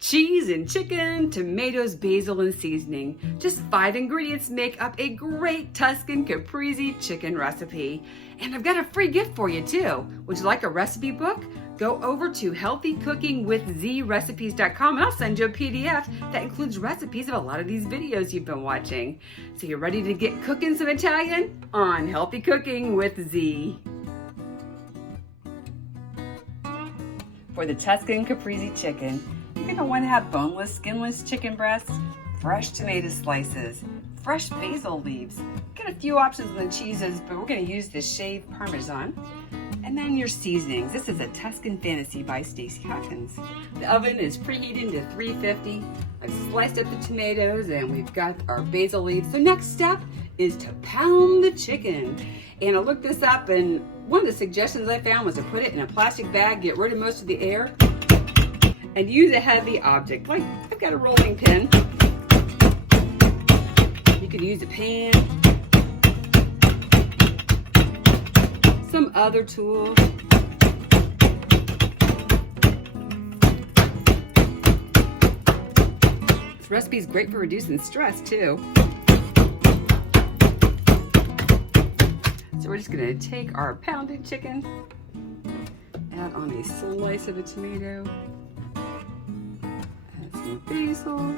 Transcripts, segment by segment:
Cheese and chicken, tomatoes, basil, and seasoning. Just 5 ingredients make up a great Tuscan Caprese chicken recipe. And I've got a free gift for you too. Would you like a recipe book? Go over to healthycookingwithzrecipes.com and I'll send you a PDF that includes recipes of a lot of these videos you've been watching. So you're ready to get cooking some Italian on Healthy Cooking with Z. For the Tuscan Caprese chicken, you're going to want to have boneless, skinless chicken breasts, fresh tomato slices, fresh basil leaves. Got a few options on the cheeses, but we're going to use the shaved parmesan. And then your seasonings. This is a Tuscan Fantasy by Stacey Hawkins. The oven is preheating to 350. I've sliced up the tomatoes and we've got our basil leaves. The next step is to pound the chicken. And I looked this up, and one of the suggestions I found was to put it in a plastic bag, get rid of most of the air, and use a heavy object. Like, I've got a rolling pin. You could use a pan, some other tools. This recipe is great for reducing stress too. So we're just gonna take our pounded chicken, add on a slice of a tomato, add some basil,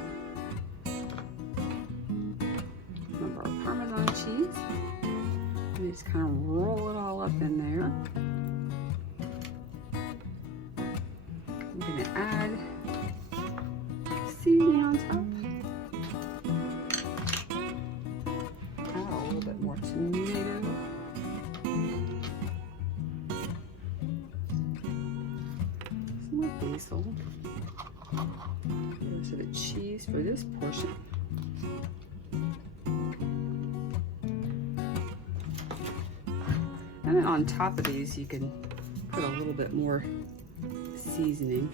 some of our Parmesan cheese, and just kind of roll it all up in there. I'm gonna add seasoning on top. Add a little bit more tomato. Basil. Those are the cheese for this portion. And then on top of these, you can put a little bit more seasoning.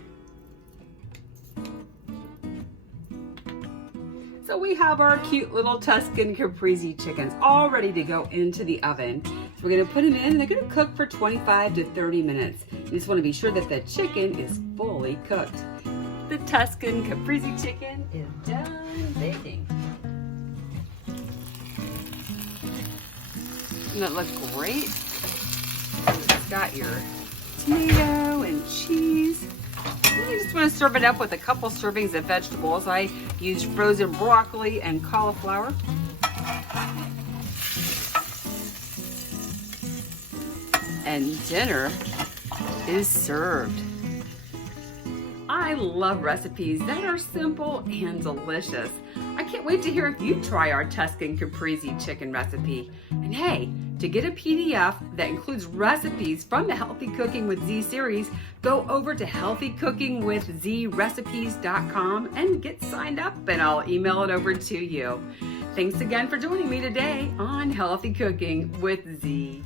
So we have our cute little Tuscan Caprese chickens all ready to go into the oven. So we're gonna put them in and they're gonna cook for 25 to 30 minutes. You just wanna be sure that the chicken is fully cooked. The Tuscan Caprese chicken is done baking. Doesn't that look great? You've got your tomato and cheese. You just want to serve it up with a couple servings of vegetables. I used frozen broccoli and cauliflower. And dinner is served. I love recipes that are simple and delicious. I can't wait to hear if you try our Tuscan Caprese chicken recipe. And hey, to get a PDF that includes recipes from the Healthy Cooking with Z series, go over to healthycookingwithzrecipes.com and get signed up, and I'll email it over to you. Thanks again for joining me today on Healthy Cooking with Z.